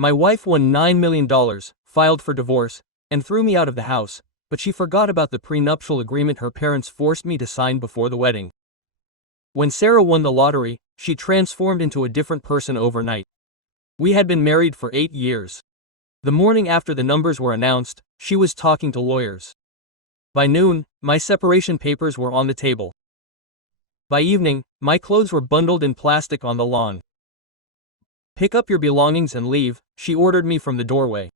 My wife won $9 million, filed for divorce, and threw me out of the house, but she forgot about the prenuptial agreement her parents forced me to sign before the wedding. When Sarah won the lottery, she transformed into a different person overnight. We had been married for 8 years. The morning after the numbers were announced, she was talking to lawyers. By noon, my separation papers were on the table. By evening, my clothes were bundled in plastic on the lawn. "Pick up your belongings and leave," she ordered me from the doorway.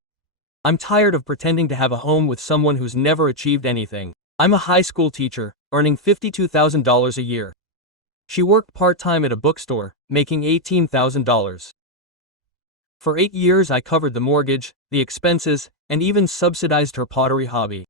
"I'm tired of pretending to have a home with someone who's never achieved anything. I'm a high school teacher, earning $52,000 a year." She worked part-time at a bookstore, making $18,000. For 8 years I covered the mortgage, the expenses, and even subsidized her pottery hobby.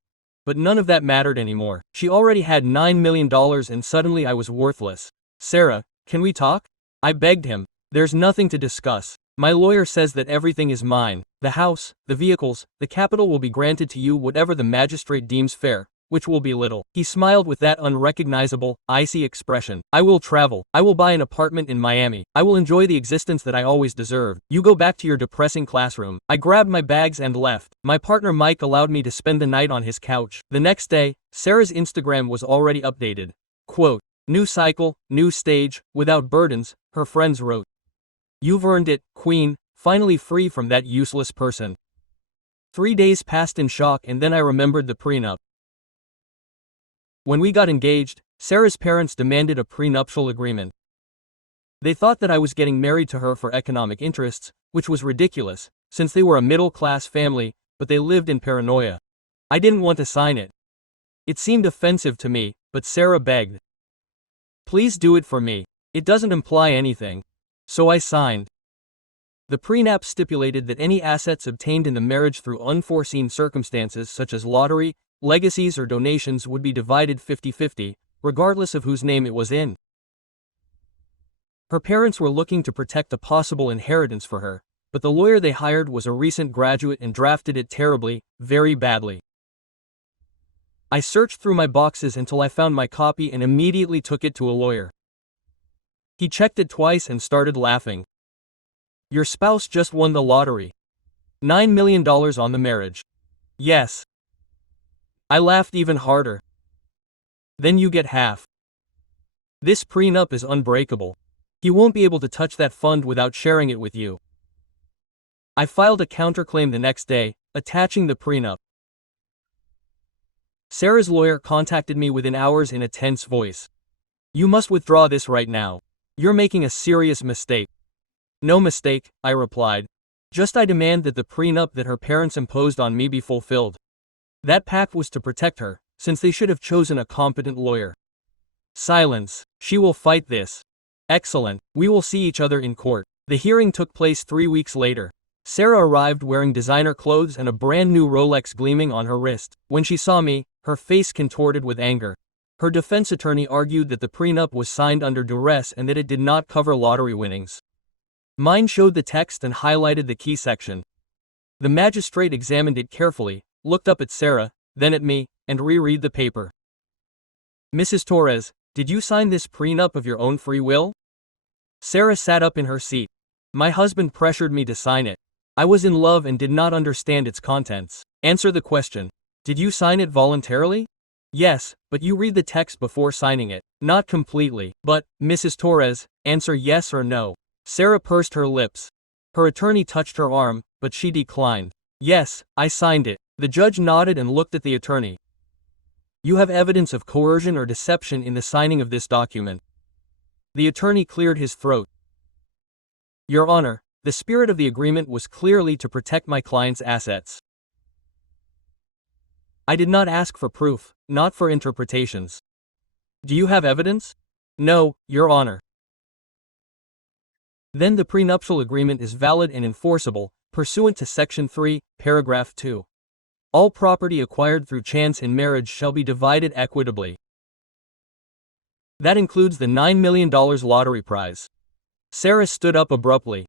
But none of that mattered anymore. She already had $9 million and suddenly I was worthless. "Sarah, can we talk?" I begged him. "There's nothing to discuss. My lawyer says that everything is mine. The house, the vehicles, the capital will be granted to you whatever the magistrate deems fair, which will be little." He smiled with that unrecognizable, icy expression. "I will travel. I will buy an apartment in Miami. I will enjoy the existence that I always deserved. You go back to your depressing classroom." I grabbed my bags and left. My partner Mike allowed me to spend the night on his couch. The next day, Sarah's Instagram was already updated. Quote, "New cycle, new stage, without burdens," her friends wrote. "You've earned it, queen, finally free from that useless person." 3 days passed in shock and then I remembered the prenup. When we got engaged, Sarah's parents demanded a prenuptial agreement. They thought that I was getting married to her for economic interests, which was ridiculous, since they were a middle-class family, but they lived in paranoia. I didn't want to sign it. It seemed offensive to me, but Sarah begged. "Please do it for me. It doesn't imply anything." So I signed. The prenup stipulated that any assets obtained in the marriage through unforeseen circumstances such as lottery, legacies or donations would be divided 50-50, regardless of whose name it was in. Her parents were looking to protect a possible inheritance for her, but the lawyer they hired was a recent graduate and drafted it terribly, very badly. I searched through my boxes until I found my copy and immediately took it to a lawyer. He checked it twice and started laughing. "Your spouse just won the lottery. $9 million on the marriage." "Yes." I laughed even harder. "Then you get half. This prenup is unbreakable. He won't be able to touch that fund without sharing it with you." I filed a counterclaim the next day, attaching the prenup. Sarah's lawyer contacted me within hours in a tense voice. "You must withdraw this right now. You're making a serious mistake." "No mistake," I replied. "Just I demand that the prenup that her parents imposed on me be fulfilled." That pact was to protect her, since they should have chosen a competent lawyer. Silence. "She will fight this." "Excellent. We will see each other in court." The hearing took place 3 weeks later. Sarah arrived wearing designer clothes and a brand new Rolex gleaming on her wrist. When she saw me, her face contorted with anger. Her defense attorney argued that the prenup was signed under duress and that it did not cover lottery winnings. Mine showed the text and highlighted the key section. The magistrate examined it carefully, looked up at Sarah, then at me, and reread the paper. "Mrs. Torres, did you sign this prenup of your own free will?" Sarah sat up in her seat. "My husband pressured me to sign it. I was in love and did not understand its contents." "Answer the question. Did you sign it voluntarily?" "Yes, but you read the text before signing it." "Not completely." "But, Mrs. Torres, answer yes or no." Sarah pursed her lips. Her attorney touched her arm, but she declined. "Yes, I signed it." The judge nodded and looked at the attorney. "You have evidence of coercion or deception in the signing of this document." The attorney cleared his throat. "Your Honor, the spirit of the agreement was clearly to protect my client's assets. I did not ask for proof, not for interpretations." "Do you have evidence?" "No, Your Honor." "Then the prenuptial agreement is valid and enforceable, pursuant to Section 3, Paragraph 2. All property acquired through chance in marriage shall be divided equitably. That includes the $9 million lottery prize." Sarah stood up abruptly.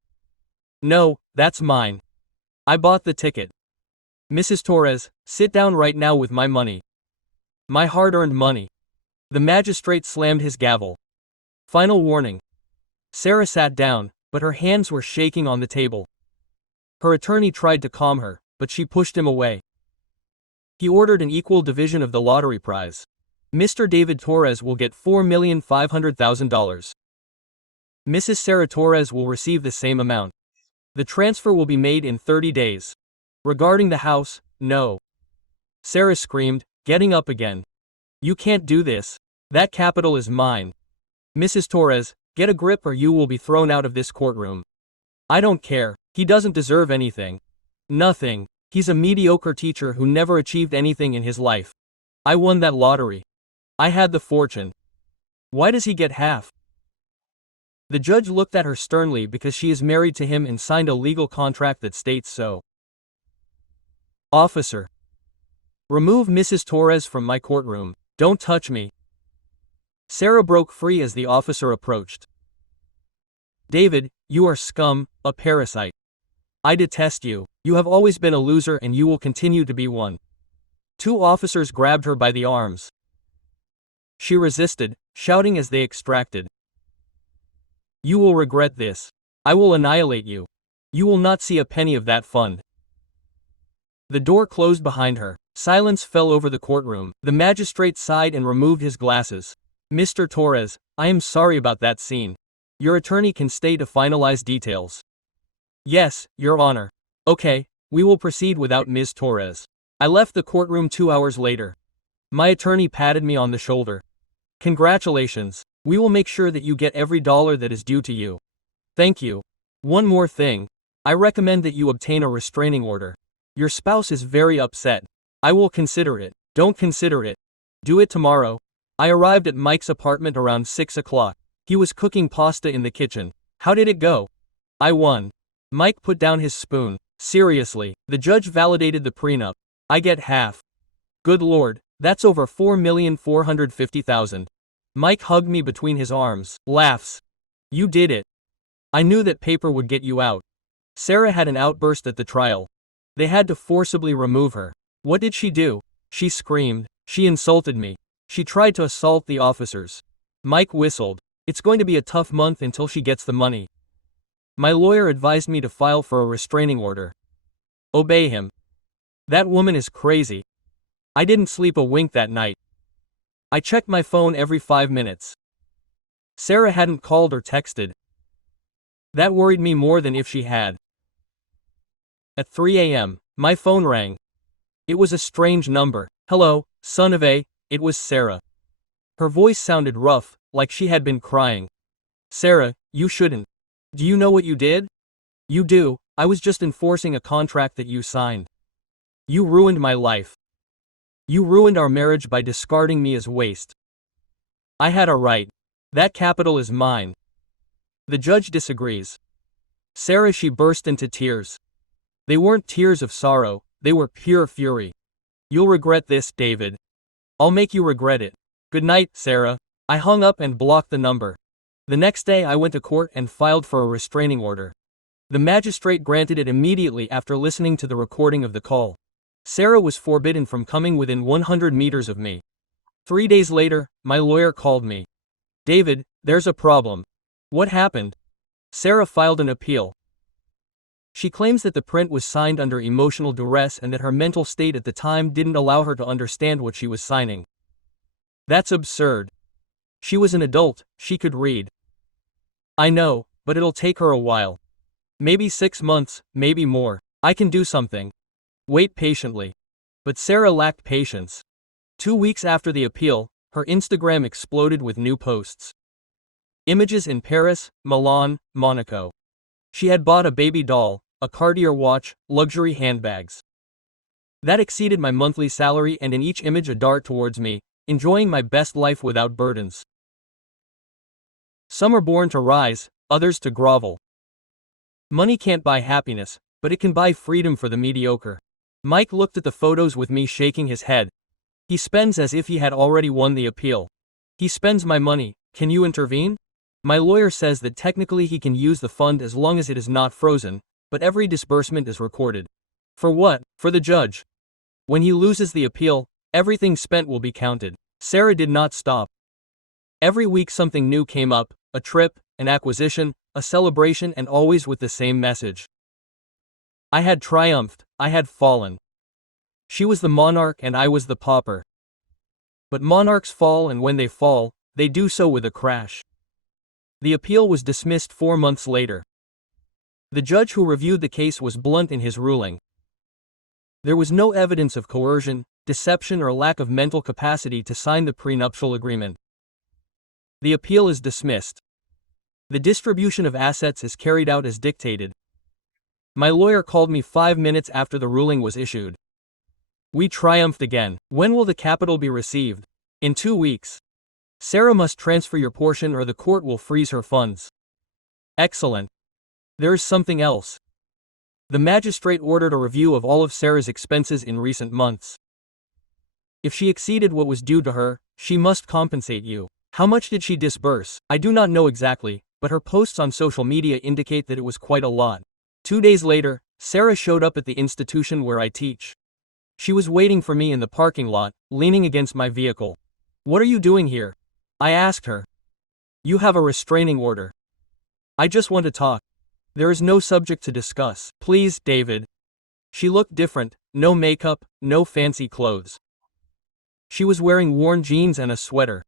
"No, that's mine. I bought the ticket. Mrs. Torres, sit down right now with my money. My hard-earned money." The magistrate slammed his gavel. "Final warning." Sarah sat down, but her hands were shaking on the table. Her attorney tried to calm her, but she pushed him away. He ordered an equal division of the lottery prize. Mr. David Torres will get $4,500,000. Mrs. Sarah Torres will receive the same amount. The transfer will be made in 30 days. Regarding the house, no. Sarah screamed, getting up again. You can't do this. That capital is mine. Mrs. Torres, get a grip or you will be thrown out of this courtroom. I don't care. He doesn't deserve anything. Nothing. He's a mediocre teacher who never achieved anything in his life. I won that lottery. I had the fortune. Why does he get half? The judge looked at her sternly because she is married to him and signed a legal contract that states so. Officer. Remove Mrs. Torres from my courtroom. Don't touch me. Sarah broke free as the officer approached. David, you are scum, a parasite. I detest you. You have always been a loser and you will continue to be one. Two officers grabbed her by the arms. She resisted, shouting as they extracted. You will regret this. I will annihilate you. You will not see a penny of that fund. The door closed behind her. Silence fell over the courtroom. The magistrate sighed and removed his glasses. Mr. Torres, I am sorry about that scene. Your attorney can stay to finalize details. Yes, Your Honor. Okay, we will proceed without Ms. Torres. I left the courtroom 2 hours later. My attorney patted me on the shoulder. Congratulations. We will make sure that you get every dollar that is due to you. Thank you. One more thing. I recommend that you obtain a restraining order. Your spouse is very upset. I will consider it. Don't consider it. Do it tomorrow. I arrived at Mike's apartment around 6 o'clock. He was cooking pasta in the kitchen. How did it go? I won. Mike put down his spoon. Seriously, the judge validated the prenup. I get half. Good Lord, that's over $4,450,000. Mike hugged me between his arms, laughs. You did it. I knew that paper would get you out. Sarah had an outburst at the trial. They had to forcibly remove her. What did she do? She screamed. She insulted me. She tried to assault the officers. Mike whistled. It's going to be a tough month until she gets the money. My lawyer advised me to file for a restraining order. Obey him. That woman is crazy. I didn't sleep a wink that night. I checked my phone every 5 minutes. Sarah hadn't called or texted. That worried me more than if she had. At 3 a.m., my phone rang. It was a strange number. Hello, son of a. It was Sarah. Her voice sounded rough, like she had been crying. Sarah, you shouldn't. Do you know what you did? You do. I was just enforcing a contract that you signed. You ruined my life. You ruined our marriage by discarding me as waste. I had a right. That capital is mine. The judge disagrees. Sarah, she burst into tears. They weren't tears of sorrow, they were pure fury. You'll regret this, David. I'll make you regret it. Good night, Sarah. I hung up and blocked the number. The next day I went to court and filed for a restraining order. The magistrate granted it immediately after listening to the recording of the call. Sarah was forbidden from coming within 100 meters of me. 3 days later, my lawyer called me. David, there's a problem. What happened? Sarah filed an appeal. She claims that the print was signed under emotional duress and that her mental state at the time didn't allow her to understand what she was signing. That's absurd. She was an adult, she could read. I know, but it'll take her a while. Maybe 6 months, maybe more. I can do something. Wait patiently. But Sarah lacked patience. 2 weeks after the appeal, her Instagram exploded with new posts. Images in Paris, Milan, Monaco. She had bought a baby doll, a Cartier watch, luxury handbags. That exceeded my monthly salary, and in each image a dart towards me, enjoying my best life without burdens. Some are born to rise, others to grovel. Money can't buy happiness, but it can buy freedom for the mediocre. Mike looked at the photos with me shaking his head. He spends as if he had already won the appeal. He spends my money, can you intervene? My lawyer says that technically he can use the fund as long as it is not frozen, but every disbursement is recorded. For what? For the judge. When he loses the appeal, everything spent will be counted. Sarah did not stop. Every week something new came up, a trip, an acquisition, a celebration, and always with the same message. I had triumphed, I had fallen. She was the monarch and I was the pauper. But monarchs fall, and when they fall, they do so with a crash. The appeal was dismissed 4 months later. The judge who reviewed the case was blunt in his ruling. There was no evidence of coercion, deception, or lack of mental capacity to sign the prenuptial agreement. The appeal is dismissed. The distribution of assets is carried out as dictated. My lawyer called me 5 minutes after the ruling was issued. We triumphed again. When will the capital be received? In 2 weeks. Sarah must transfer your portion or the court will freeze her funds. Excellent. There's something else. The magistrate ordered a review of all of Sarah's expenses in recent months. If she exceeded what was due to her, she must compensate you. How much did she disburse? I do not know exactly, but her posts on social media indicate that it was quite a lot. 2 days later, Sarah showed up at the institution where I teach. She was waiting for me in the parking lot, leaning against my vehicle. What are you doing here? I asked her. You have a restraining order. I just want to talk. There is no subject to discuss. Please, David. She looked different, no makeup, no fancy clothes. She was wearing worn jeans and a sweater.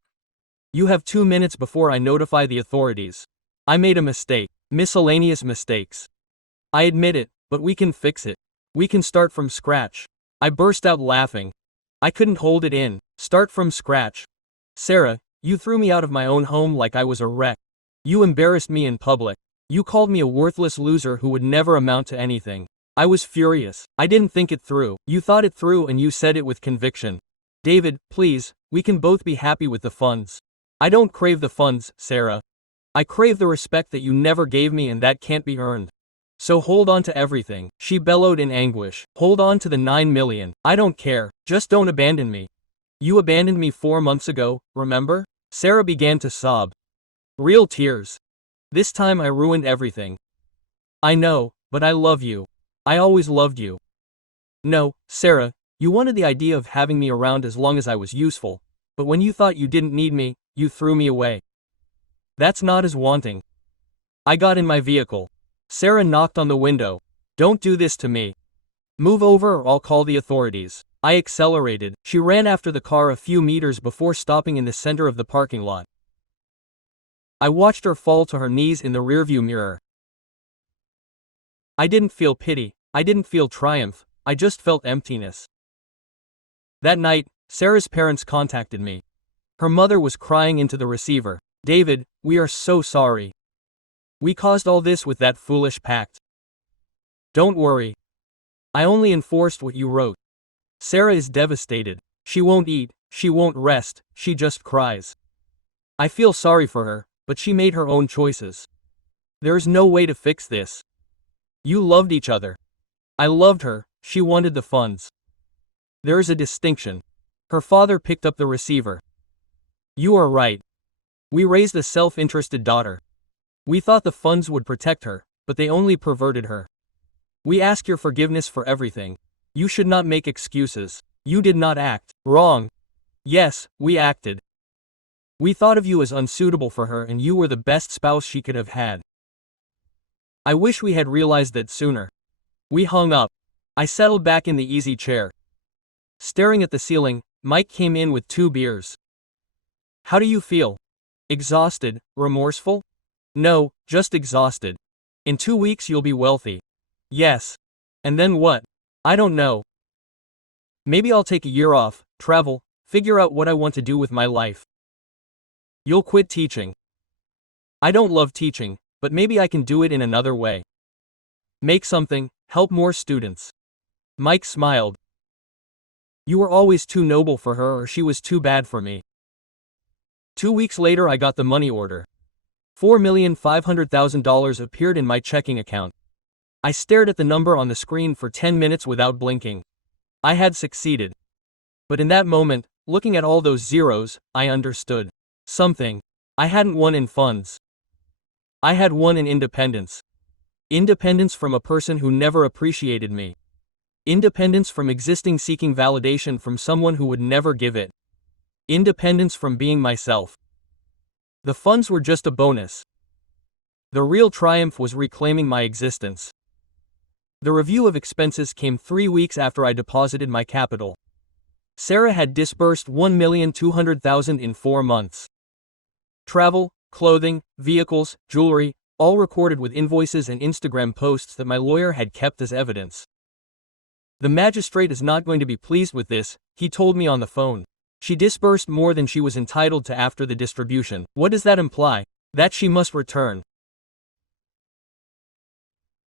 You have 2 minutes before I notify the authorities. I made a mistake. Miscellaneous mistakes. I admit it, but we can fix it. We can start from scratch. I burst out laughing. I couldn't hold it in. Start from scratch. Sarah, you threw me out of my own home like I was a wreck. You embarrassed me in public. You called me a worthless loser who would never amount to anything. I was furious. I didn't think it through. You thought it through and you said it with conviction. David, please, we can both be happy with the funds. I don't crave the funds, Sarah. I crave the respect that you never gave me, and that can't be earned. So hold on to everything. She bellowed in anguish. Hold on to the 9 million. I don't care. Just don't abandon me. You abandoned me 4 months ago, remember? Sarah began to sob. Real tears. This time I ruined everything. I know, but I love you. I always loved you. No, Sarah, you wanted the idea of having me around as long as I was useful, but when you thought you didn't need me, you threw me away. That's not as wanting. I got in my vehicle. Sarah knocked on the window. Don't do this to me. Move over or I'll call the authorities. I accelerated. She ran after the car a few meters before stopping in the center of the parking lot. I watched her fall to her knees in the rearview mirror. I didn't feel pity. I didn't feel triumph. I just felt emptiness. That night, Sarah's parents contacted me. Her mother was crying into the receiver. David, we are so sorry. We caused all this with that foolish pact. Don't worry. I only enforced what you wrote. Sarah is devastated. She won't eat, she won't rest, she just cries. I feel sorry for her, but she made her own choices. There's no way to fix this. You loved each other. I loved her, she wanted the funds. There is a distinction. Her father picked up the receiver. You are right. We raised a self-interested daughter. We thought the funds would protect her, but they only perverted her. We ask your forgiveness for everything. You should not make excuses. You did not act wrong. Yes, we acted. We thought of you as unsuitable for her, and you were the best spouse she could have had. I wish we had realized that sooner. We hung up. I settled back in the easy chair. Staring at the ceiling, Mike came in with 2 beers. How do you feel? Exhausted, remorseful? No, just exhausted. In 2 weeks you'll be wealthy. Yes. And then what? I don't know. Maybe I'll take a year off, travel, figure out what I want to do with my life. You'll quit teaching. I don't love teaching, but maybe I can do it in another way. Make something, help more students. Mike smiled. You were always too noble for her, or she was too bad for me. 2 weeks later I got the money order. $4,500,000 appeared in my checking account. I stared at the number on the screen for 10 minutes without blinking. I had succeeded. But in that moment, looking at all those zeros, I understood something. I hadn't won in funds. I had won in independence. Independence from a person who never appreciated me. Independence from existing seeking validation from someone who would never give it. Independence from being myself. The funds were just a bonus. The real triumph was reclaiming my existence. The review of expenses came 3 weeks after I deposited my capital. Sarah had disbursed $1,200,000 in 4 months. Travel, clothing, vehicles, jewelry, all recorded with invoices and Instagram posts that my lawyer had kept as evidence. The magistrate is not going to be pleased with this, he told me on the phone. She disbursed more than she was entitled to after the distribution. What does that imply? That she must return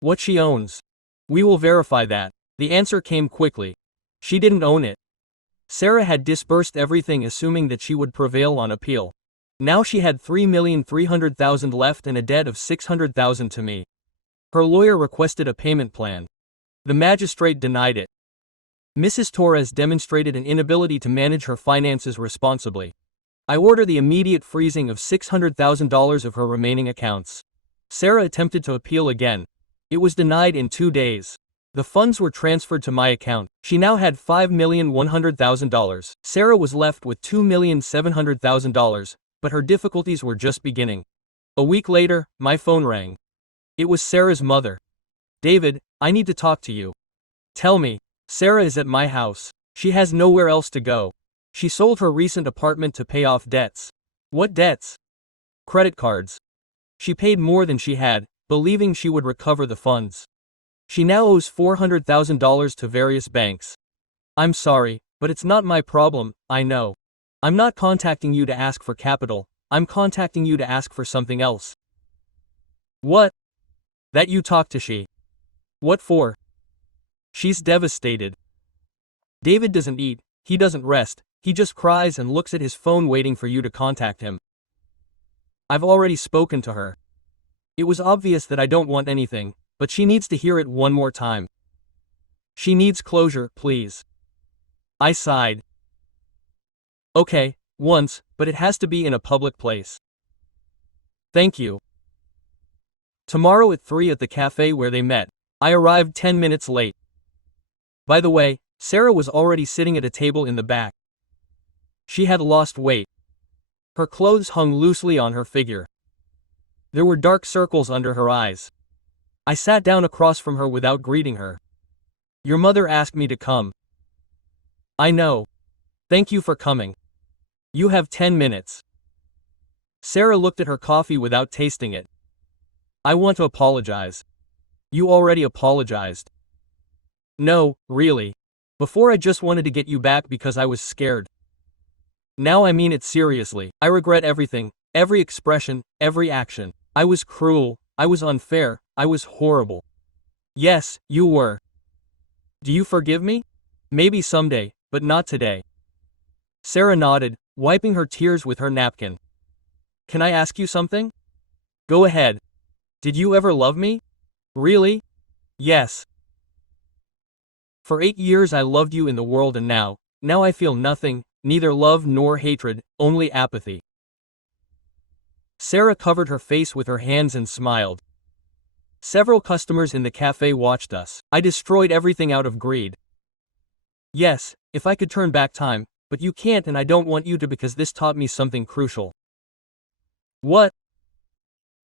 what she owns. We will verify that. The answer came quickly. She didn't own it. Sarah had disbursed everything assuming that she would prevail on appeal. Now she had $3,300,000 left and a debt of $600,000 to me. Her lawyer requested a payment plan. The magistrate denied it. Mrs. Torres demonstrated an inability to manage her finances responsibly. I order the immediate freezing of $600,000 of her remaining accounts. Sarah attempted to appeal again. It was denied in 2 days. The funds were transferred to my account. She now had $5,100,000. Sarah was left with $2,700,000, but her difficulties were just beginning. A week later, my phone rang. It was Sarah's mother. David, I need to talk to you. Tell me. Sarah is at my house. She has nowhere else to go. She sold her recent apartment to pay off debts. What debts? Credit cards. She paid more than she had, believing she would recover the funds. She now owes $400,000 to various banks. I'm sorry, but it's not my problem, I know. I'm not contacting you to ask for capital, I'm contacting you to ask for something else. What? That you talk to she. What for? She's devastated. David doesn't eat, he doesn't rest, he just cries and looks at his phone waiting for you to contact him. I've already spoken to her. It was obvious that I don't want anything, but she needs to hear it one more time. She needs closure, please. I sighed. Okay, once, but it has to be in a public place. Thank you. Tomorrow at 3 at the cafe where they met. I arrived 10 minutes late. By the way, Sarah was already sitting at a table in the back. She had lost weight. Her clothes hung loosely on her figure. There were dark circles under her eyes. I sat down across from her without greeting her. Your mother asked me to come. I know. Thank you for coming. You have 10 minutes. Sarah looked at her coffee without tasting it. I want to apologize. You already apologized. No, really. Before I just wanted to get you back because I was scared. Now I mean it seriously. I regret everything, every expression, every action. I was cruel, I was unfair, I was horrible. Yes, you were. Do you forgive me? Maybe someday, but not today. Sarah nodded, wiping her tears with her napkin. Can I ask you something? Go ahead. Did you ever love me? Really? Yes. For 8 years I loved you in the world and now I feel nothing, neither love nor hatred, only apathy. Sarah covered her face with her hands and smiled. Several customers in the cafe watched us. I destroyed everything out of greed. Yes, if I could turn back time, but you can't and I don't want you to because this taught me something crucial. What?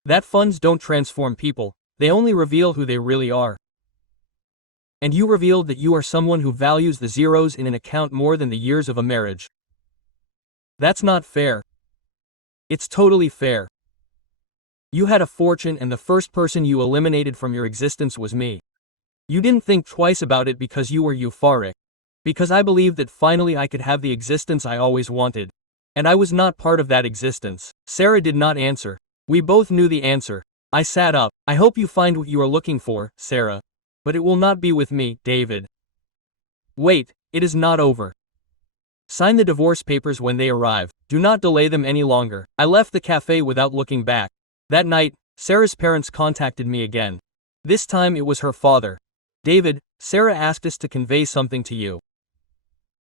That funds don't transform people, they only reveal who they really are. And you revealed that you are someone who values the zeros in an account more than the years of a marriage. That's not fair. It's totally fair. You had a fortune and the first person you eliminated from your existence was me. You didn't think twice about it because you were euphoric. Because I believed that finally I could have the existence I always wanted. And I was not part of that existence. Sarah did not answer. We both knew the answer. I sat up. I hope you find what you are looking for, Sarah. But it will not be with me, David. Wait, it is not over. Sign the divorce papers when they arrive. Do not delay them any longer. I left the cafe without looking back. That night, Sarah's parents contacted me again. This time it was her father. David, Sarah asked us to convey something to you.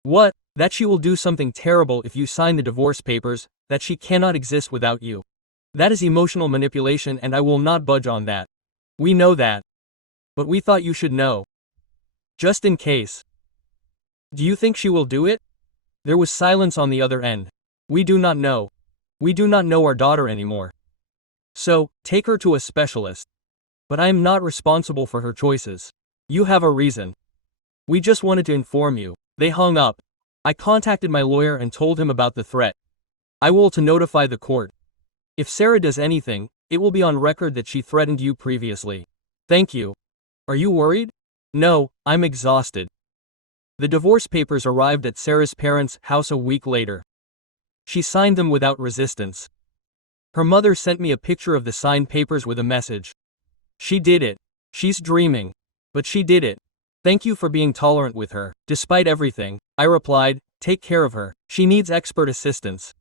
What? That she will do something terrible if you sign the divorce papers, that she cannot exist without you. That is emotional manipulation and I will not budge on that. We know that. But we thought you should know. Just in case. Do you think she will do it? There was silence on the other end. We do not know. We do not know our daughter anymore. So, take her to a specialist. But I am not responsible for her choices. You have a reason. We just wanted to inform you. They hung up. I contacted my lawyer and told him about the threat. I will to notify the court. If Sarah does anything, it will be on record that she threatened you previously. Thank you. Are you worried? No, I'm exhausted. The divorce papers arrived at Sarah's parents' house a week later. She signed them without resistance. Her mother sent me a picture of the signed papers with a message. She did it. She's dreaming. But she did it. Thank you for being tolerant with her. Despite everything, I replied, take care of her. She needs expert assistance.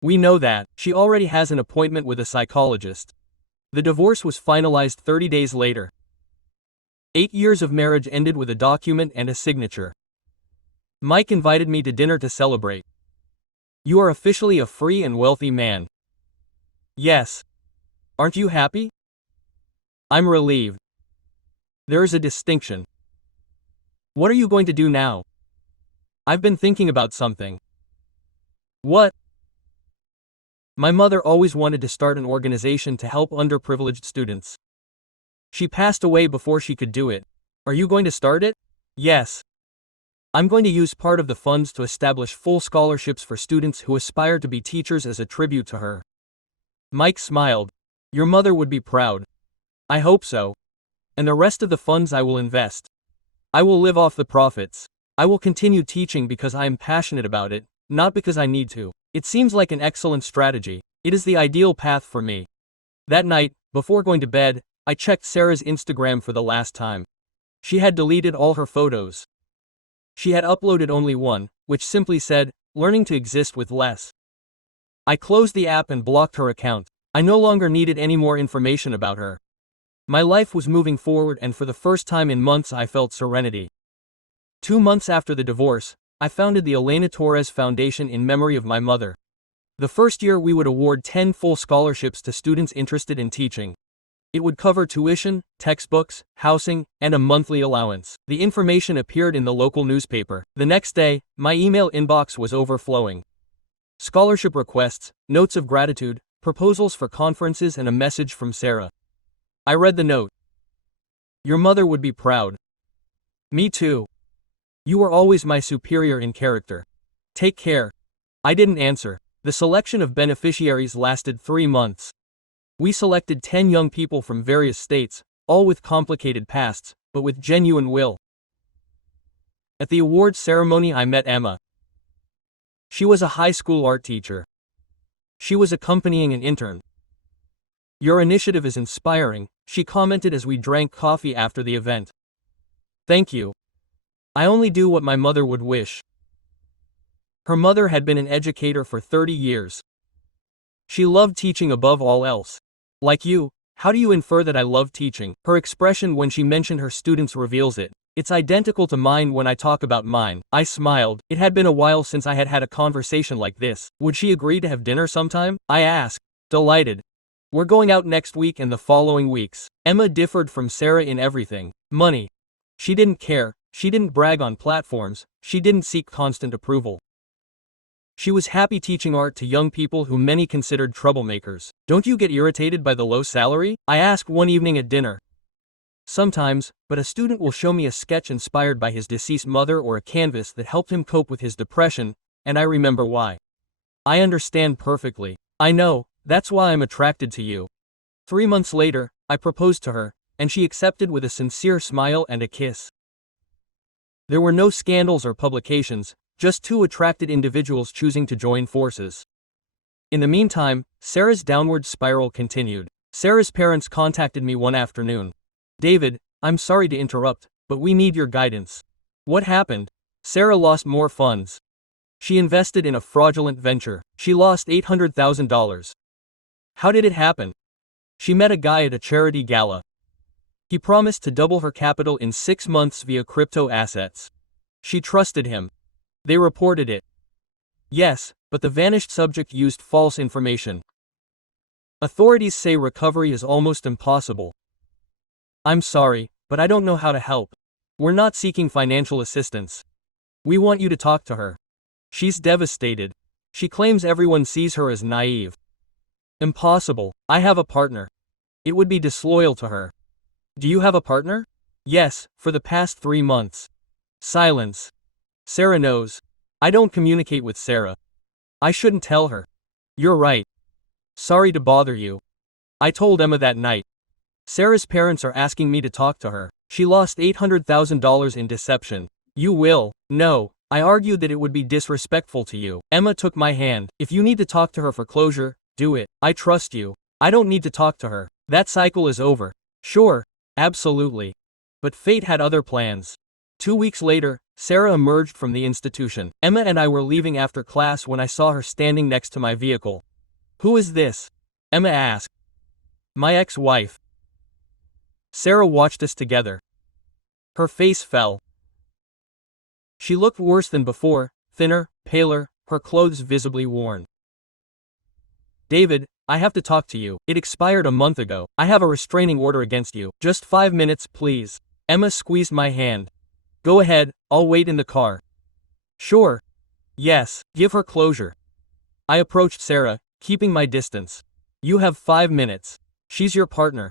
We know that. She already has an appointment with a psychologist. The divorce was finalized 30 days later. 8 years of marriage ended with a document and a signature. Mike invited me to dinner to celebrate. You are officially a free and wealthy man. Yes. Aren't you happy? I'm relieved. There is a distinction. What are you going to do now? I've been thinking about something. What? My mother always wanted to start an organization to help underprivileged students. She passed away before she could do it. Are you going to start it? Yes. I'm going to use part of the funds to establish full scholarships for students who aspire to be teachers as a tribute to her. Mike smiled. Your mother would be proud. I hope so. And the rest of the funds I will invest. I will live off the profits. I will continue teaching because I am passionate about it, not because I need to. It seems like an excellent strategy. It is the ideal path for me. That night, before going to bed, I checked Sarah's Instagram for the last time. She had deleted all her photos. She had uploaded only one, which simply said, learning to exist with less. I closed the app and blocked her account. I no longer needed any more information about her. My life was moving forward, and for the first time in months I felt serenity. 2 months after the divorce, I founded the Elena Torres Foundation in memory of my mother. The first year we would award 10 full scholarships to students interested in teaching. It would cover tuition, textbooks, housing, and a monthly allowance. The information appeared in the local newspaper. The next day, my email inbox was overflowing. Scholarship requests, notes of gratitude, proposals for conferences, and a message from Sarah. I read the note. Your mother would be proud. Me too. You were always my superior in character. Take care. I didn't answer. The selection of beneficiaries lasted 3 months. We selected 10 young people from various states, all with complicated pasts, but with genuine will. At the awards ceremony I met Emma. She was a high school art teacher. She was accompanying an intern. Your initiative is inspiring, she commented as we drank coffee after the event. Thank you. I only do what my mother would wish. Her mother had been an educator for 30 years. She loved teaching above all else. Like you, how do you infer that I love teaching? Her expression when she mentioned her students reveals it. It's identical to mine when I talk about mine. I smiled. It had been a while since I had had a conversation like this. Would she agree to have dinner sometime? I asked. Delighted. We're going out next week and the following weeks. Emma differed from Sarah in everything. Money. She didn't care. She didn't brag on platforms. She didn't seek constant approval. She was happy teaching art to young people who many considered troublemakers. Don't you get irritated by the low salary? I asked one evening at dinner. Sometimes, but a student will show me a sketch inspired by his deceased mother or a canvas that helped him cope with his depression, and I remember why. I understand perfectly. I know, that's why I'm attracted to you. 3 months later, I proposed to her, and she accepted with a sincere smile and a kiss. There were no scandals or publications, just 2 attracted individuals choosing to join forces. In the meantime, Sarah's downward spiral continued. Sarah's parents contacted me one afternoon. David, I'm sorry to interrupt, but we need your guidance. What happened? Sarah lost more funds. She invested in a fraudulent venture. She lost $800,000. How did it happen? She met a guy at a charity gala. He promised to double her capital in 6 months via crypto assets. She trusted him. They reported it. Yes, but the vanished subject used false information. Authorities say recovery is almost impossible. I'm sorry, but I don't know how to help. We're not seeking financial assistance. We want you to talk to her. She's devastated. She claims everyone sees her as naive. Impossible. I have a partner. It would be disloyal to her. Do you have a partner? Yes, for the past 3 months. Silence. Sarah knows. I don't communicate with Sarah. I shouldn't tell her. You're right. Sorry to bother you. I told Emma that night. Sarah's parents are asking me to talk to her. She lost $800,000 in deception. You will. No. I argued that it would be disrespectful to you. Emma took my hand. If you need to talk to her for closure, do it. I trust you. I don't need to talk to her. That cycle is over. Sure. Absolutely. But fate had other plans. 2 weeks later, Sarah emerged from the institution. Emma and I were leaving after class when I saw her standing next to my vehicle. Who is this? Emma asked. My ex-wife. Sarah watched us together. Her face fell. She looked worse than before, thinner, paler, her clothes visibly worn. David, I have to talk to you. It expired a month ago. I have a restraining order against you. Just 5 minutes, please. Emma squeezed my hand. Go ahead, I'll wait in the car. Sure. Yes, give her closure. I approached Sarah, keeping my distance. You have 5 minutes. She's your partner.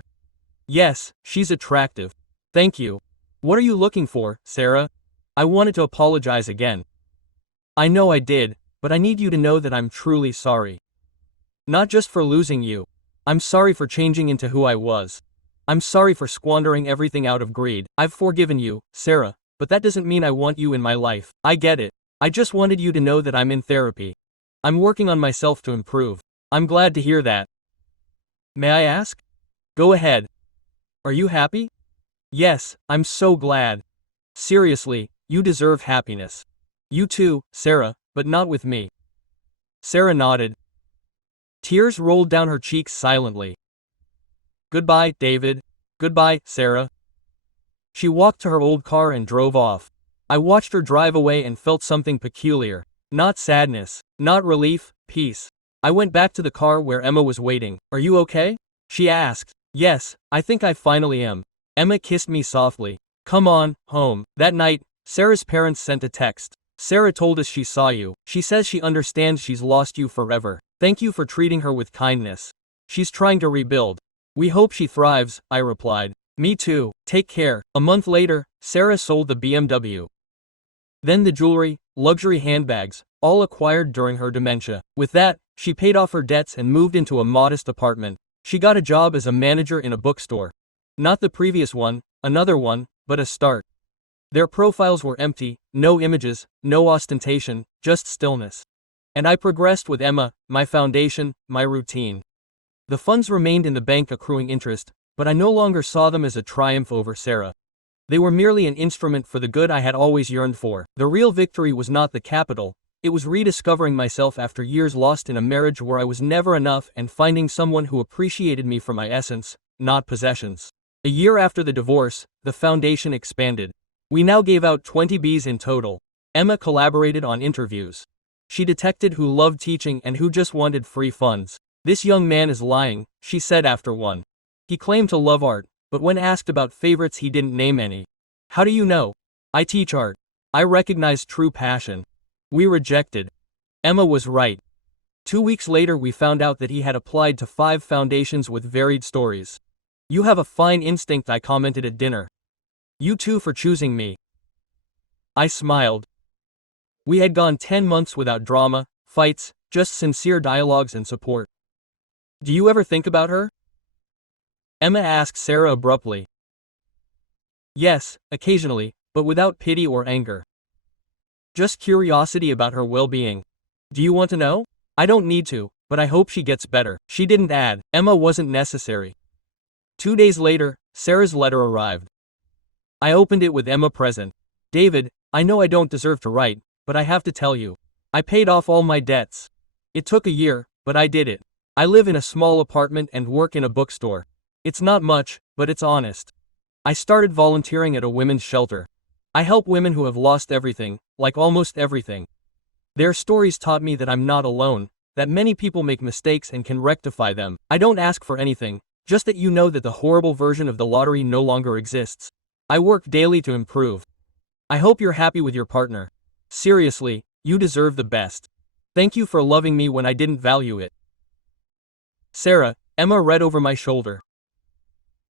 Yes, she's attractive. Thank you. What are you looking for, Sarah? I wanted to apologize again. I know I did, but I need you to know that I'm truly sorry. Not just for losing you. I'm sorry for changing into who I was. I'm sorry for squandering everything out of greed. I've forgiven you, Sarah, but that doesn't mean I want you in my life. I get it. I just wanted you to know that I'm in therapy. I'm working on myself to improve. I'm glad to hear that. May I ask? Go ahead. Are you happy? Yes, I'm so glad. Seriously, you deserve happiness. You too, Sarah, but not with me. Sarah nodded. Tears rolled down her cheeks silently. Goodbye, David. Goodbye, Sarah. She walked to her old car and drove off. I watched her drive away and felt something peculiar. Not sadness, not relief, peace. I went back to the car where Emma was waiting. Are you okay? She asked. Yes, I think I finally am. Emma kissed me softly. Come on, home. That night, Sarah's parents sent a text. Sarah told us she saw you. She says she understands she's lost you forever. Thank you for treating her with kindness. She's trying to rebuild. We hope she thrives, I replied. Me too. Take care. A month later, Sarah sold the BMW. Then the jewelry, luxury handbags, all acquired during her dementia. With that, she paid off her debts and moved into a modest apartment. She got a job as a manager in a bookstore. Not the previous one, another one, but a start. Their profiles were empty, no images, no ostentation, just stillness. And I progressed with Emma, my foundation, my routine. The funds remained in the bank accruing interest, but I no longer saw them as a triumph over Sarah. They were merely an instrument for the good I had always yearned for. The real victory was not the capital, it was rediscovering myself after years lost in a marriage where I was never enough and finding someone who appreciated me for my essence, not possessions. A year after the divorce, the foundation expanded. We now gave out 20 Bs in total. Emma collaborated on interviews. She detected who loved teaching and who just wanted free funds. This young man is lying, she said after one. He claimed to love art, but when asked about favorites he didn't name any. How do you know? I teach art. I recognize true passion. We rejected. Emma was right. 2 weeks later we found out that he had applied to 5 foundations with varied stories. You have a fine instinct, I commented at dinner. You too for choosing me. I smiled. We had gone 10 months without drama, fights, just sincere dialogues and support. Do you ever think about her? Emma asked Sarah abruptly. Yes, occasionally, but without pity or anger. Just curiosity about her well-being. Do you want to know? I don't need to, but I hope she gets better. She didn't add. Emma wasn't necessary. 2 days later, Sarah's letter arrived. I opened it with Emma present. David, I know I don't deserve to write, but I have to tell you. I paid off all my debts. It took a year, but I did it. I live in a small apartment and work in a bookstore. It's not much, but it's honest. I started volunteering at a women's shelter. I help women who have lost everything, like almost everything. Their stories taught me that I'm not alone, that many people make mistakes and can rectify them. I don't ask for anything, just that you know that the horrible version of the lottery no longer exists. I work daily to improve. I hope you're happy with your partner. Seriously, you deserve the best. Thank you for loving me when I didn't value it. Sarah, Emma read over my shoulder.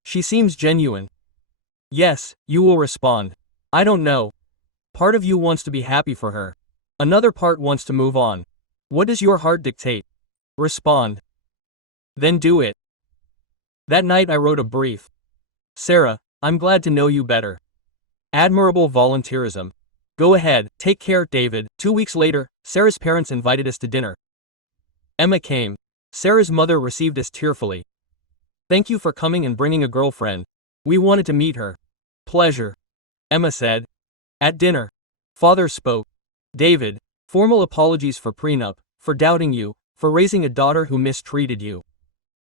She seems genuine. Yes, you will respond. I don't know. Part of you wants to be happy for her. Another part wants to move on. What does your heart dictate? Respond. Then do it. That night I wrote a brief. Sarah, I'm glad to know you better. Admirable volunteerism. Go ahead, take care, David. 2 weeks later, Sarah's parents invited us to dinner. Emma came. Sarah's mother received us tearfully. Thank you for coming and bringing a girlfriend. We wanted to meet her. Pleasure. Emma said. At dinner, father spoke. David, formal apologies for prenup, for doubting you, for raising a daughter who mistreated you.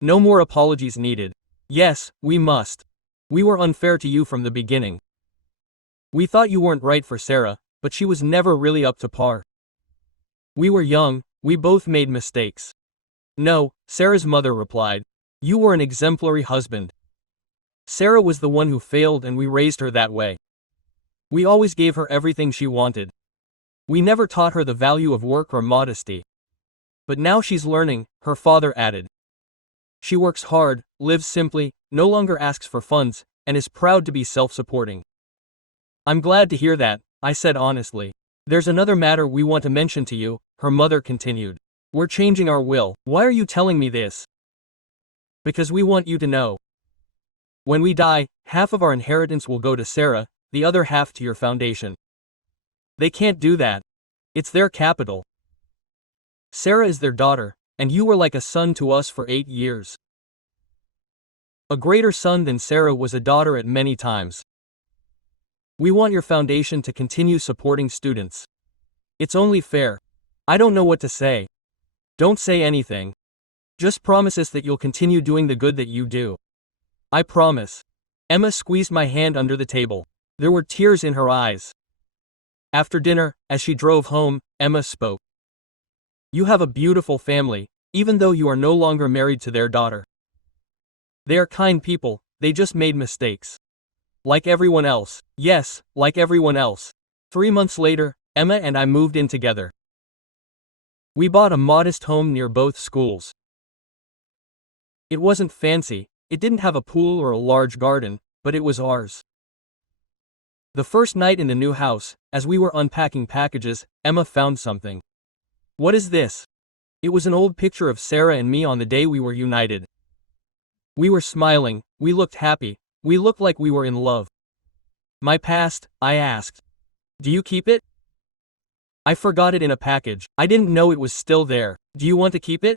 No more apologies needed. Yes, we must. We were unfair to you from the beginning. We thought you weren't right for Sarah, but she was never really up to par. We were young, we both made mistakes. No, Sarah's mother replied. You were an exemplary husband. Sarah was the one who failed and we raised her that way. We always gave her everything she wanted. We never taught her the value of work or modesty. But now she's learning, her father added. She works hard, lives simply, no longer asks for funds, and is proud to be self-supporting. I'm glad to hear that, I said honestly. There's another matter we want to mention to you, her mother continued. We're changing our will. Why are you telling me this? Because we want you to know. When we die, half of our inheritance will go to Sarah, the other half to your foundation. They can't do that. It's their capital. Sarah is their daughter, and you were like a son to us for 8 years. A greater son than Sarah was a daughter at many times. We want your foundation to continue supporting students. It's only fair. I don't know what to say. Don't say anything. Just promise us that you'll continue doing the good that you do. I promise. Emma squeezed my hand under the table. There were tears in her eyes. After dinner, as she drove home, Emma spoke. You have a beautiful family, even though you are no longer married to their daughter. They are kind people, they just made mistakes. Like everyone else. Yes, like everyone else. 3 months later, Emma and I moved in together. We bought a modest home near both schools. It wasn't fancy, it didn't have a pool or a large garden, but it was ours. The first night in the new house, as we were unpacking packages, Emma found something. What is this? It was an old picture of Sarah and me on the day we were united. We were smiling, we looked happy, we looked like we were in love. My past, I asked. Do you keep it? I forgot it in a package. I didn't know it was still there. Do you want to keep it?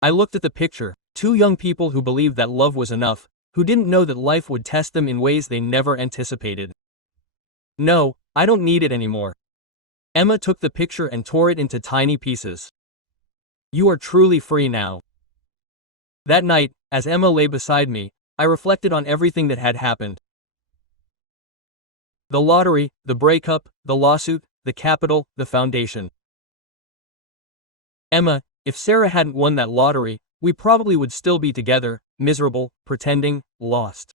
I looked at the picture, 2 young people who believed that love was enough, who didn't know that life would test them in ways they never anticipated. No, I don't need it anymore. Emma took the picture and tore it into tiny pieces. You are truly free now. That night, as Emma lay beside me, I reflected on everything that had happened. The lottery, the breakup, the lawsuit, the capital, the foundation. Emma, if Sarah hadn't won that lottery, we probably would still be together, miserable, pretending, lost.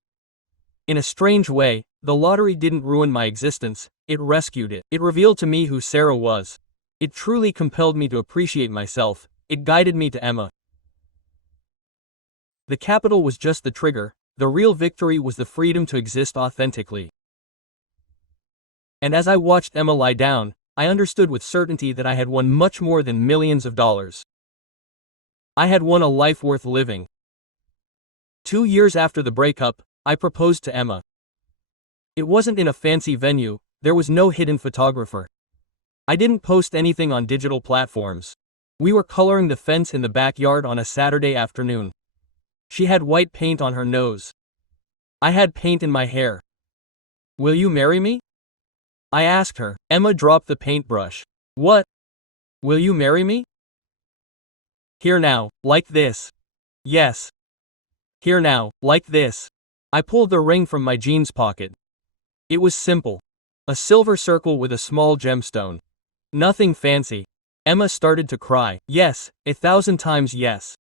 In a strange way, the lottery didn't ruin my existence, it rescued it. It revealed to me who Sarah was. It truly compelled me to appreciate myself, it guided me to Emma. The capital was just the trigger, the real victory was the freedom to exist authentically. And as I watched Emma lie down, I understood with certainty that I had won much more than millions of dollars. I had won a life worth living. 2 years after the breakup, I proposed to Emma. It wasn't in a fancy venue, there was no hidden photographer. I didn't post anything on digital platforms. We were coloring the fence in the backyard on a Saturday afternoon. She had white paint on her nose. I had paint in my hair. Will you marry me? I asked her. Emma dropped the paintbrush. What? Will you marry me? Here now, like this. Yes. Here now, like this. I pulled the ring from my jeans pocket. It was simple. A silver circle with a small gemstone. Nothing fancy. Emma started to cry. Yes, 1,000 times yes.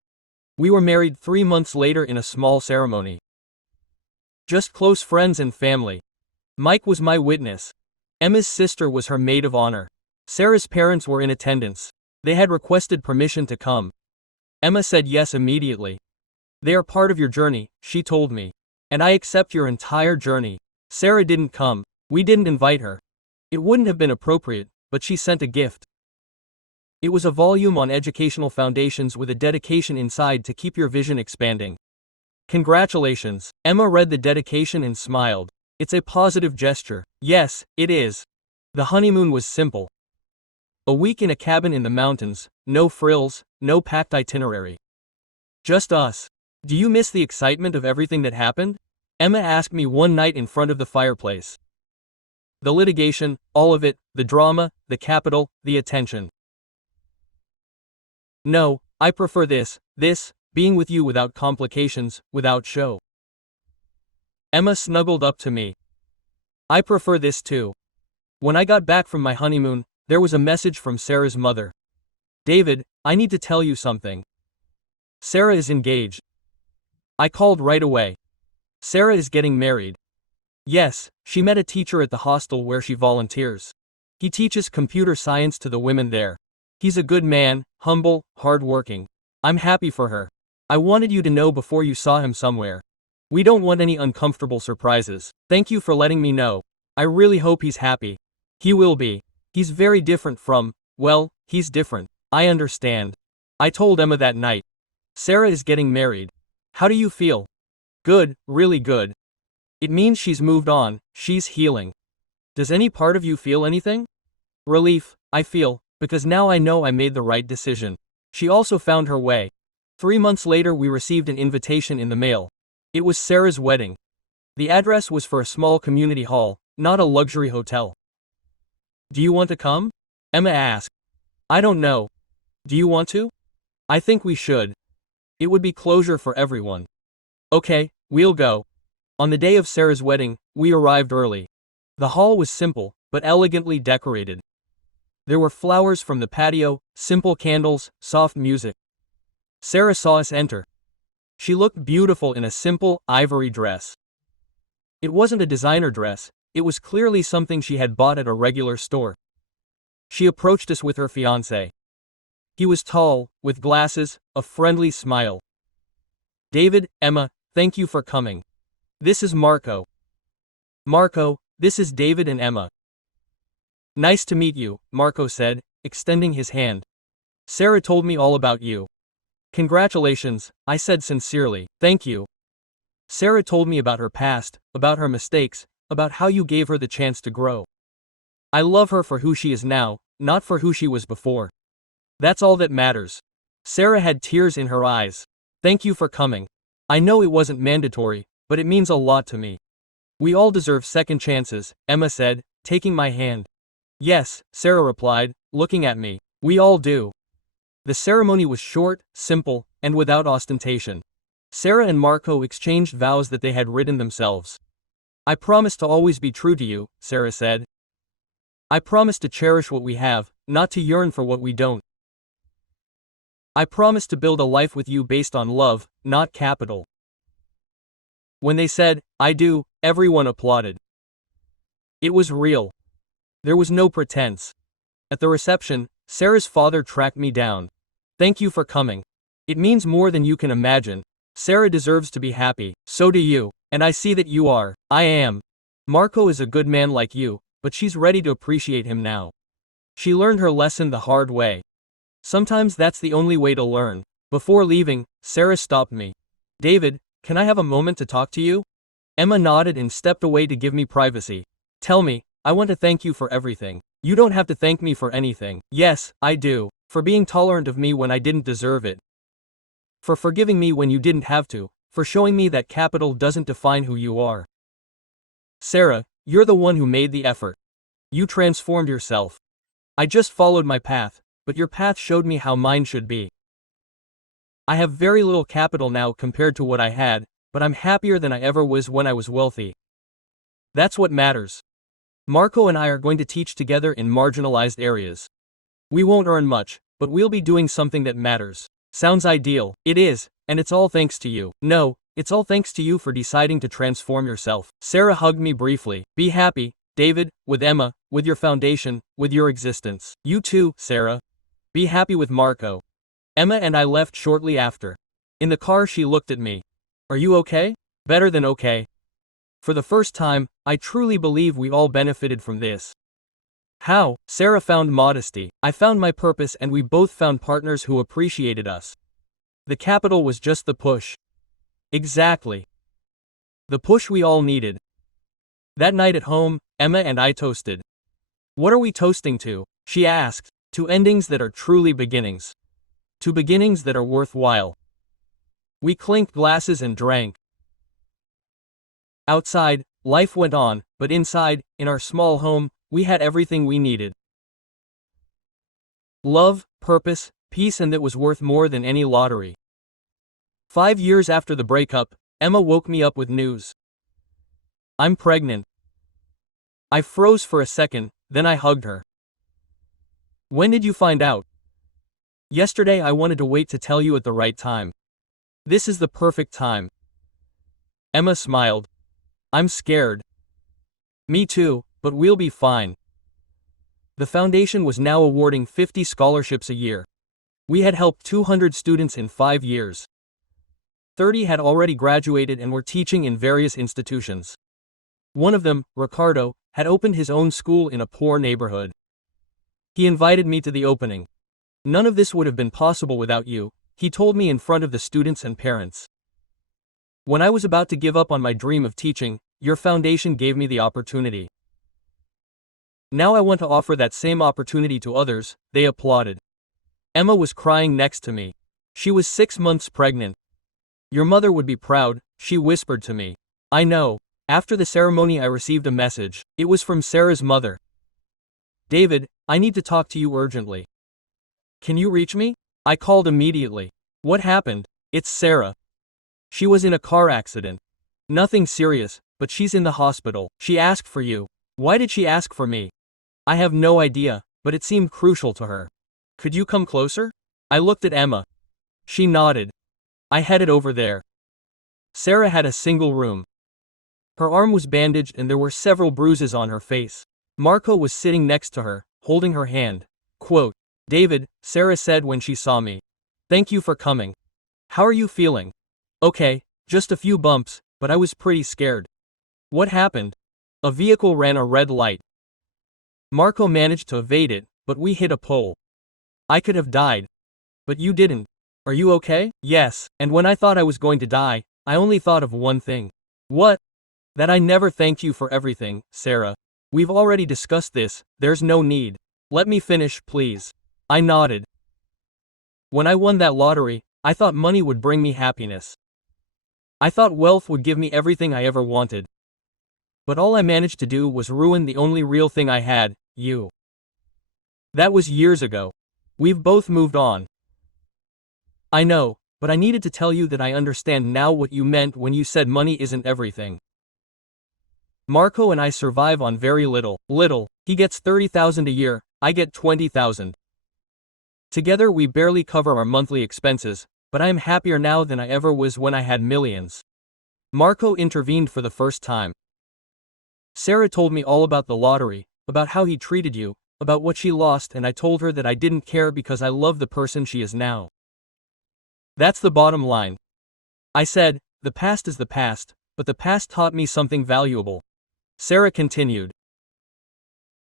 We were married 3 months later in a small ceremony. Just close friends and family. Mike was my witness. Emma's sister was her maid of honor. Sarah's parents were in attendance. They had requested permission to come. Emma said yes immediately. They are part of your journey, she told me. And I accept your entire journey. Sarah didn't come. We didn't invite her. It wouldn't have been appropriate, but she sent a gift. It was a volume on educational foundations with a dedication inside to keep your vision expanding. Congratulations. Emma read the dedication and smiled. It's a positive gesture. Yes, it is. The honeymoon was simple. A week in a cabin in the mountains, no frills, no packed itinerary. Just us. Do you miss the excitement of everything that happened? Emma asked me one night in front of the fireplace. The litigation, all of it, the drama, the capital, the attention. No, I prefer this, being with you without complications, without show. Emma snuggled up to me. I prefer this too. When I got back from my honeymoon, there was a message from Sarah's mother. David, I need to tell you something. Sarah is engaged. I called right away. Sarah is getting married. Yes, she met a teacher at the hostel where she volunteers. He teaches computer science to the women there. He's a good man, humble, hard-working. I'm happy for her. I wanted you to know before you saw him somewhere. We don't want any uncomfortable surprises. Thank you for letting me know. I really hope he's happy. He will be. He's very different from, well, he's different. I understand. I told Emma that night. Sarah is getting married. How do you feel? Good, really good. It means she's moved on, she's healing. Does any part of you feel anything? Relief, I feel, because now I know I made the right decision. She also found her way. 3 months later we received an invitation in the mail. It was Sarah's wedding. The address was for a small community hall, not a luxury hotel. Do you want to come? Emma asked. I don't know. Do you want to? I think we should. It would be closure for everyone. Okay, we'll go. On the day of Sarah's wedding, we arrived early. The hall was simple, but elegantly decorated. There were flowers from the patio, simple candles, soft music. Sarah saw us enter. She looked beautiful in a simple, ivory dress. It wasn't a designer dress, it was clearly something she had bought at a regular store. She approached us with her fiancé. He was tall, with glasses, a friendly smile. David, Emma, thank you for coming. This is Marco. Marco, this is David and Emma. Nice to meet you, Marco said, extending his hand. Sarah told me all about you. Congratulations, I said sincerely. Thank you. Sarah told me about her past, about her mistakes, about how you gave her the chance to grow. I love her for who she is now, not for who she was before. That's all that matters. Sarah had tears in her eyes. Thank you for coming. I know it wasn't mandatory, but it means a lot to me. We all deserve second chances, Emma said, taking my hand. Yes, Sarah replied, looking at me. We all do. The ceremony was short, simple, and without ostentation. Sarah and Marco exchanged vows that they had written themselves. I promise to always be true to you, Sarah said. I promise to cherish what we have, not to yearn for what we don't. I promise to build a life with you based on love, not capital. When they said, I do, everyone applauded. It was real. There was no pretense. At the reception, Sarah's father tracked me down. Thank you for coming. It means more than you can imagine. Sarah deserves to be happy, so do you, and I see that you are. I am. Marco is a good man like you, but she's ready to appreciate him now. She learned her lesson the hard way. Sometimes that's the only way to learn. Before leaving, Sarah stopped me. David, can I have a moment to talk to you? Emma nodded and stepped away to give me privacy. Tell me, I want to thank you for everything. You don't have to thank me for anything. Yes, I do. For being tolerant of me when I didn't deserve it. For forgiving me when you didn't have to. For showing me that capital doesn't define who you are. Sarah, you're the one who made the effort. You transformed yourself. I just followed my path, but your path showed me how mine should be. I have very little capital now compared to what I had, but I'm happier than I ever was when I was wealthy. That's what matters. Marco and I are going to teach together in marginalized areas. We won't earn much, but we'll be doing something that matters. Sounds ideal. It is, and it's all thanks to you. No, it's all thanks to you for deciding to transform yourself. Sarah hugged me briefly. Be happy, David, with Emma, with your foundation, with your existence. You too, Sarah. Be happy with Marco. Emma and I left shortly after. In the car she looked at me. Are you okay? Better than okay. For the first time, I truly believe we all benefited from this. How? Sarah found modesty, I found my purpose, and we both found partners who appreciated us. The capital was just the push. Exactly. The push we all needed. That night at home, Emma and I toasted. What are we toasting to? She asked. To endings that are truly beginnings. To beginnings that are worthwhile. We clinked glasses and drank. Outside, life went on, but inside, in our small home, we had everything we needed. Love, purpose, peace, and that was worth more than any lottery. 5 years after the breakup, Emma woke me up with news. I'm pregnant. I froze for a second, then I hugged her. When did you find out? Yesterday. I wanted to wait to tell you at the right time. This is the perfect time. Emma smiled. I'm scared. Me too, but we'll be fine. The foundation was now awarding 50 scholarships a year. We had helped 200 students in 5 years. 30 had already graduated and were teaching in various institutions. One of them, Ricardo, had opened his own school in a poor neighborhood. He invited me to the opening. None of this would have been possible without you, he told me in front of the students and parents. When I was about to give up on my dream of teaching, your foundation gave me the opportunity. Now I want to offer that same opportunity to others, they applauded. Emma was crying next to me. She was 6 months pregnant. Your mother would be proud, she whispered to me. I know. After the ceremony I received a message. It was from Sarah's mother. David, I need to talk to you urgently. Can you reach me? I called immediately. What happened? It's Sarah. She was in a car accident. Nothing serious, but she's in the hospital. She asked for you. Why did she ask for me? I have no idea, but it seemed crucial to her. Could you come closer? I looked at Emma. She nodded. I headed over there. Sarah had a single room. Her arm was bandaged and there were several bruises on her face. Marco was sitting next to her, holding her hand. Quote, David, Sarah said when she saw me. Thank you for coming. How are you feeling? Okay, just a few bumps, but I was pretty scared. What happened? A vehicle ran a red light. Marco managed to evade it, but we hit a pole. I could have died. But you didn't. Are you okay? Yes, and when I thought I was going to die, I only thought of one thing. What? That I never thanked you for everything, Sarah. We've already discussed this, there's no need. Let me finish, please. I nodded. When I won that lottery, I thought money would bring me happiness. I thought wealth would give me everything I ever wanted. But all I managed to do was ruin the only real thing I had, you. That was years ago. We've both moved on. I know, but I needed to tell you that I understand now what you meant when you said money isn't everything. Marco and I survive on very little. He gets $30,000 a year, I get $20,000. Together we barely cover our monthly expenses, but I am happier now than I ever was when I had millions. Marco intervened for the first time. Sarah told me all about the lottery, about how he treated you, about what she lost, and I told her that I didn't care because I love the person she is now. That's the bottom line. I said, the past is the past, but the past taught me something valuable. Sarah continued.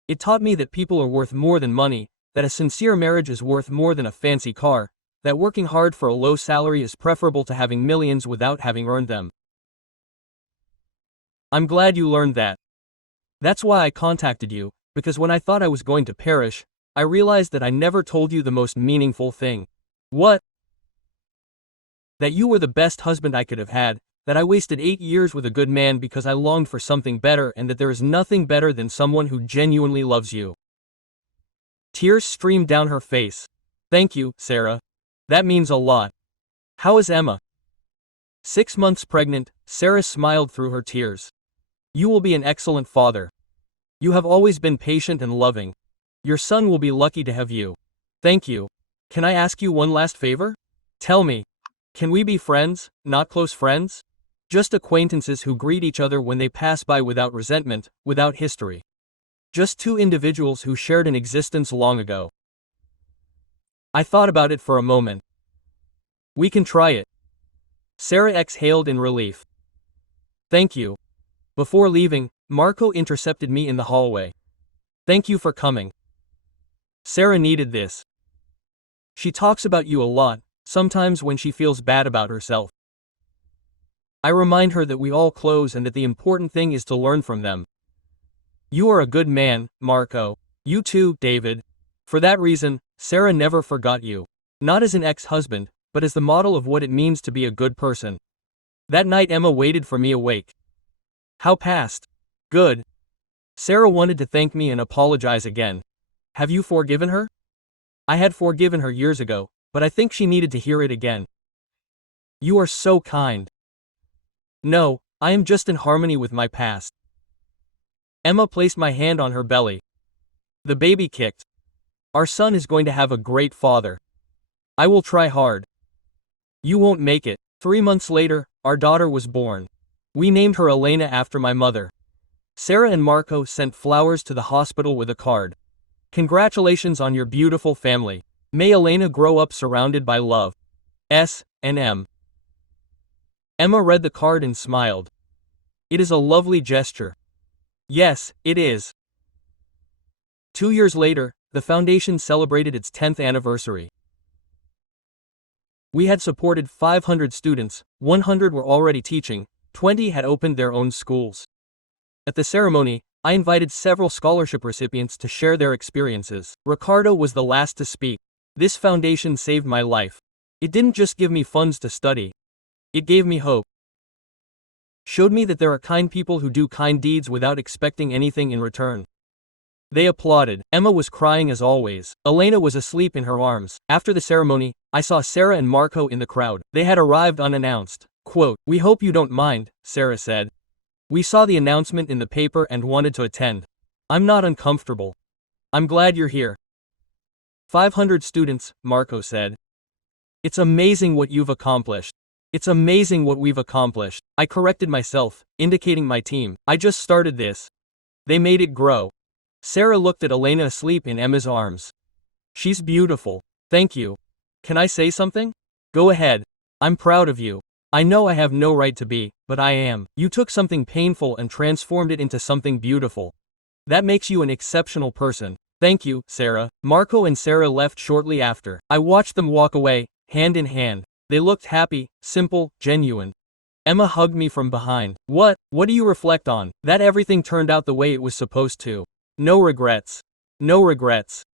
It taught me that people are worth more than money, that a sincere marriage is worth more than a fancy car, that working hard for a low salary is preferable to having millions without having earned them. I'm glad you learned that. That's why I contacted you, because when I thought I was going to perish, I realized that I never told you the most meaningful thing. What? That you were the best husband I could have had, that I wasted 8 years with a good man because I longed for something better, and that there is nothing better than someone who genuinely loves you. Tears streamed down her face. Thank you, Sarah. That means a lot. How is Emma? 6 months pregnant, Sarah smiled through her tears. You will be an excellent father. You have always been patient and loving. Your son will be lucky to have you. Thank you. Can I ask you one last favor? Tell me. Can we be friends, not close friends? Just acquaintances who greet each other when they pass by without resentment, without history. Just two individuals who shared an existence long ago. I thought about it for a moment. We can try it. Sarah exhaled in relief. Thank you. Before leaving, Marco intercepted me in the hallway. Thank you for coming. Sarah needed this. She talks about you a lot, sometimes when she feels bad about herself. I remind her that we all close and that the important thing is to learn from them. You are a good man, Marco. You too, David. For that reason, Sarah never forgot you. Not as an ex-husband, but as the model of what it means to be a good person. That night Emma waited for me awake. How past? Good. Sarah wanted to thank me and apologize again. Have you forgiven her? I had forgiven her years ago, but I think she needed to hear it again. You are so kind. No, I am just in harmony with my past. Emma placed my hand on her belly. The baby kicked. Our son is going to have a great father. I will try hard. You won't make it. 3 months later, our daughter was born. We named her Elena after my mother. Sarah and Marco sent flowers to the hospital with a card. Congratulations on your beautiful family. May Elena grow up surrounded by love. S. and M. Emma read the card and smiled. It is a lovely gesture. Yes, it is. 2 years later, the foundation celebrated its 10th anniversary. We had supported 500 students, 100 were already teaching, 20 had opened their own schools. At the ceremony, I invited several scholarship recipients to share their experiences. Ricardo was the last to speak. This foundation saved my life. It didn't just give me funds to study. It gave me hope. Showed me that there are kind people who do kind deeds without expecting anything in return. They applauded. Emma was crying as always. Elena was asleep in her arms. After the ceremony, I saw Sarah and Marco in the crowd. They had arrived unannounced. Quote, "We hope you don't mind," Sarah said. "We saw the announcement in the paper and wanted to attend. I'm not uncomfortable. I'm glad you're here." 500 students, Marco said. "It's amazing what you've accomplished. It's amazing what we've accomplished." I corrected myself, indicating my team. I just started this. They made it grow. Sarah looked at Elena asleep in Emma's arms. "She's beautiful. Thank you. Can I say something?" "Go ahead. I'm proud of you. I know I have no right to be, but I am. You took something painful and transformed it into something beautiful. That makes you an exceptional person." "Thank you, Sarah." Marco and Sarah left shortly after. I watched them walk away, hand in hand. They looked happy, simple, genuine. Emma hugged me from behind. What do you reflect on?" "That everything turned out the way it was supposed to. No regrets. No regrets."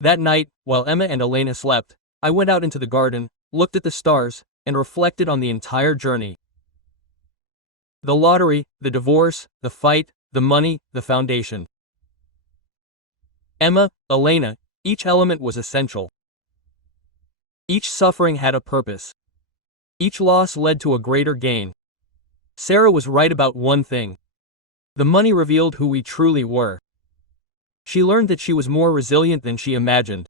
That night, while Emma and Elena slept, I went out into the garden, looked at the stars, and reflected on the entire journey. The lottery, the divorce, the fight, the money, the foundation. Emma, Elena, each element was essential. Each suffering had a purpose. Each loss led to a greater gain. Sarah was right about one thing. The money revealed who we truly were. She learned that she was more resilient than she imagined.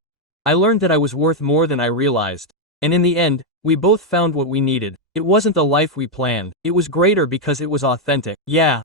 I learned that I was worth more than I realized. And in the end, we both found what we needed. It wasn't the life we planned. It was greater because it was authentic. Yeah,